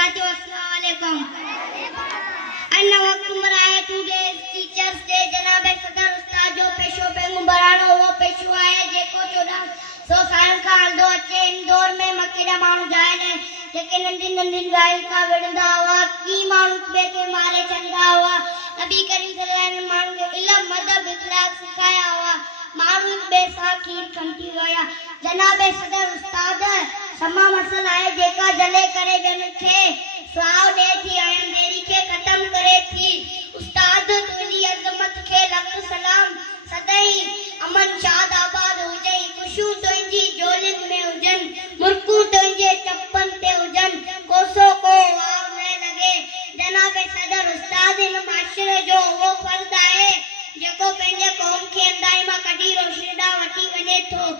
साथियों अस्सलाम वालेकुम। अन्न वक्त मराए टुडेज टीचर्स डे जनाब सदर उस्ताद जो पेशो पे मुबरानो वो पेशो आए जेको 1400 साल का हलदो अचे इंदौर में मकेड़ा मानू जाए ने जेके नंढी नंढी गाय का वेंदा हुआ की मानू बे के मारे चंदा हुआ नबी करीम सल्लल्लाहु अलैहि वसल्लम मानू के इल्म मदद इखलाक सिखाया हुआ मानू बे साखीर खंती गया जनाब सदर उस्ताद समा मसल आए जेका जले करे जन थे स्वाव दे थी आयन देरी के खत्म करे थी उस्ताद तुझी अजमत के लख सलाम सदाई अमन शाद आबाद हो जाई खुशू तुझी जोलिन में उजन मुर्कू तुझे चप्पन ते उजन कोसो को आग में लगे जनाब सदर उस्ताद इन माशरे जो वो फर्ज आए जेको पंहिंजे कौम खे अंदाई मां कढी रोशनीदा वठी वञे थो